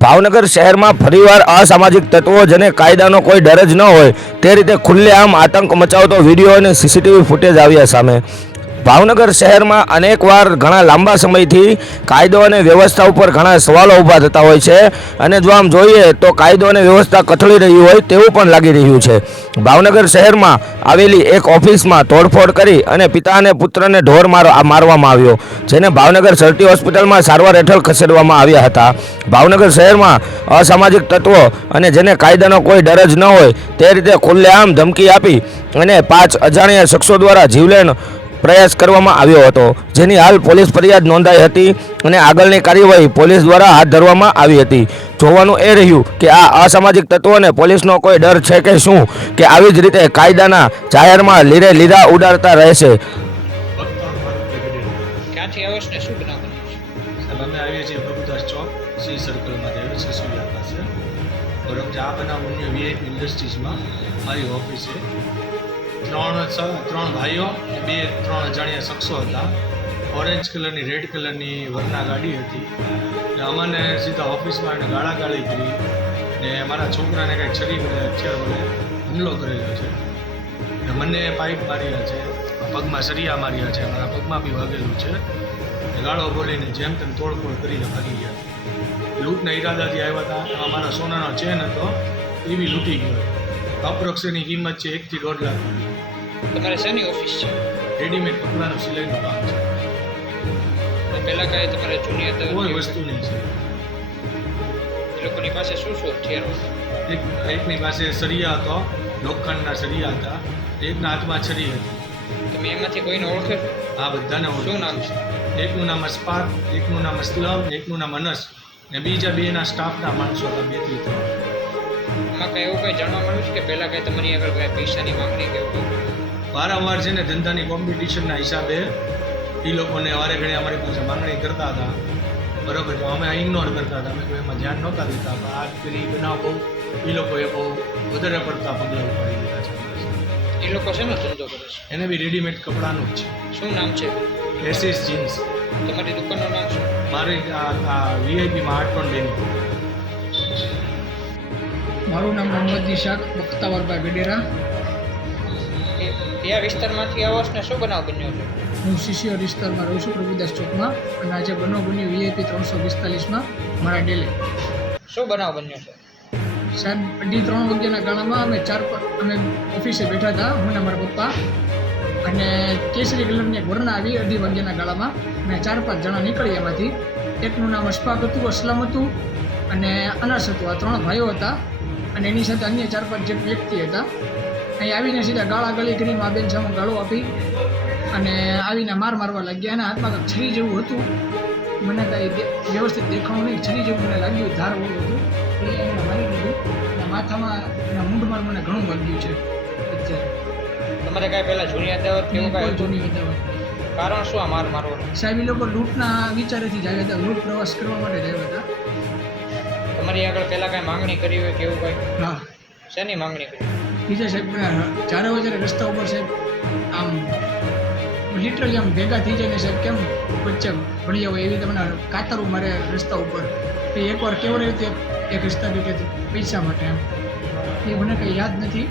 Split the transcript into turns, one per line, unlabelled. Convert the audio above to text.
ભાવનગર શહેરમાં ફરીવાર અસામાજિક તત્વો જેને કાયદાનો કોઈ ડર જ ન હોય, તે રીતે ખુલ્લેઆમ આતંક મચાવતો વીડિયો અને સીસીટીવી ફૂટેજ આવ્યા સામે. ભાવનગર શહેરમાં અનેકવાર ઘણા લાંબા સમયથી કાયદો અને વ્યવસ્થા ઉપર ઘણા સવાલો ઊભા થતા હોય છે. અને જો આમ જોઈએ તો કાયદો અને વ્યવસ્થા કથળી રહી હોય તેવું પણ લાગી રહ્યું છે. ભાવનગર શહેરમાં આવેલી એક ઓફિસમાં તોડફોડ કરી અને પિતા અને પુત્રને ઢોર માર મારવામાં આવ્યો, જેને ભાવનગર સરટી હોસ્પિટલમાં સારવાર હેઠળ ખસેડવામાં આવ્યા હતા. ભાવનગર શહેરમાં અસામાજિક તત્વો અને જેને કાયદાનો કોઈ ડર જ ન હોય તે રીતે ખુલ્લેઆમ ધમકી આપી અને પાંચ અજાણ્યા શખ્સો દ્વારા જીવલેણ પ્રયાસ કરવામાં આવ્યો હતો. જેની હાલ પોલીસ ફરિયાદ નોંધાઈ હતી અને આગળની કાર્યવાહી પોલીસ દ્વારા હાથ ધરવામાં આવી હતી. જોવાનું એ રહ્યું કે આ અસામાજિક તત્વોને પોલીસનો કોઈ ડર છે કે શું? કે આવી જ રીતે કાયદાના જાહેરમાં લીરે લીરા ઉડાડતા રહેશે.
ક્યાંથી આવ્યો છે શું બનાવ બન્યો છે?
સાહેબ અમે આવીએ છીએ પ્રભુદાસ ચોક સી સર્કલમાં આવ્યો છે સસુલિયા પાસે. બરોબર આ બનાવ બન્યો વીઆઈપી ઇન્ડસ્ટ્રીઝમાં મારી ઓફિસે ત્રણ ત્રણ ભાઈઓ બે, ત્રણ અજાણ્યા શખ્સો હતા. ઓરેન્જ કલરની, રેડ કલરની વરના ગાડી હતી. ને અમને સીધા ઓફિસમાં એને ગાળાગાળી કરી ને મારા છોકરાને કંઈક છરી વડે, હથિયાર વડે હુમલો કરેલો છે. ને મને પાઇપ માર્યા છે, પગમાં સરિયા માર્યા છે, મારા પગમાં બી વાગેલું છે. ને ગાળો બોલીને જેમ તેમ તોડફોડ કરીને ભાગી ગયા. લૂંટના ઈરાદાથી આવ્યા હતા. એમાં મારા સોનાનો ચેન હતો, એ બી લૂંટી ગયો. એની કિંમત છે એકથી દોઢ લાખ
તમારે શેની ઓફિસ છે?
રેડીમેડ કપડાનું સિલાઈનું કામ છે.
પહેલાં કાંઈ તમારે જૂની
કોઈ વસ્તુ નહીં છે.
એ લોકોની પાસે શું શું હથિયારો હતા?
એક એકની પાસે સરિયા હતો લોખંડના સરિયા હતા. એકના હાથમાં છરી હતી.
તમે એમાંથી કોઈને ઓળખે?
આ બધાને ઓળખું.
શું નામ છે?
એકનું નામ અસ્પાક એકનું નામ અસલમ એકનું નામ અનસ ને બીજા બેના સ્ટાફના માણસો હતા બે ત્રણ.
એમાં કઈ એવું કંઈ જાણવા મળ્યું છે કે પહેલાં કઈ તમારી આગળ કઈ પૈસાની માંગણી કે એવું કંઈ?
વારંવાર છે ને ધંધાની કોમ્પિટિશનના હિસાબે એ લોકોને વારે ઘડી અમારી પાસે માંગણી કરતા હતા. બરોબર તો અમે ઇગ્નોર કરતા હતા. અમે કોઈ એમાં ધ્યાન નહોતા દેતા. પણ આ પેલી બનાવ બહુ એ લોકોએ બહુ વધારે પડતા પગલાં ઉપાડી દીધા છે
એ લોકો શેનો ધંધો કરે છે?
એને બી રેડીમેડ કપડાનું જ
શું નામ છે?
છે એસીસ જીન્સ.
તમારી દુકાનનું નામ છે
મારી આ આ વીઆઈપીમાં આઠ પણ બેની.
મારું નામ મોહમ્મદ નિશાક બખ્તાવરભાઈ ગડેરા.
એ કયા વિસ્તારમાંથી આવો છો ને શું બનાવ બન્યો છે?
હું શિષ્ય વિસ્તારમાં રહું છું પ્રભુદાસ ચોકમાં અને આજે બનો બન્યો વીઆઈપી ત્રણસો પિસ્તાલીસમાં મારા ડેલે.
શું બનાવ બન્યો છે?
સાહેબ અઢી ત્રણ વાગ્યાના ગાળામાં અમે ચાર અમે ઓફિસે બેઠા હતા હું ને મારા પપ્પા. અને કેસરી કલરની એક વરના આવી અઢી વાગ્યાના ગાળામાં. મેં ચાર પાંચ જણા નીકળી એમાંથી. એકનું નામ અશફાક હતું અસલમ હતું. અને અનર્સ હતું. આ ત્રણ ભાઈઓ હતા અને એની સાથે અન્ય ચાર પાંચ જે વ્યક્તિ હતા. અહીં આવીને સીધા ગાળા ગળી કરી મા બેન સામે ગાળો આપી અને આવીને માર મારવા લાગ્યા. એના હાથમાં કંઈક છરી જેવું હતું. મને કાંઈ વ્યવસ્થિત દેખાણું નહીં. છરી જેવું મને લાગ્યું ધાર ઓલું હતું. એ એને મારી દીધું. અને માથામાં એના મૂંઢમાં મને ઘણું વાગ્યું છે. અત્યારે.
તમારે કાંઈ પહેલાં જૂની અદાવત કેવું
કાંઈ જૂની અદાવત
કારણ શું આ માર મારવાનું?
સાહેબ એ લોકો લૂંટના વિચારેથી જ આવ્યા હતા. લૂંટ પ્રવાસ કરવા માટે જ આવ્યા હતા.
તમારી આગળ પહેલાં કાંઈ માંગણી કરી હોય કે એવું કાંઈ?
હા.
શેની માંગણી કરી?
બીજા સાહેબ હોય ત્યારે રસ્તા ઉપર સાહેબ આમ લિટરલી આમ ભેગા થઈ જાય ને સાહેબ કેમ વચ્ચે ભણી હોય એવી તમને કાતરું મારે રસ્તા ઉપર. એ એકવાર કેવડે રીતે એક રસ્તા કે પૈસા માટે એમ. એ મને કંઈ યાદ નથી.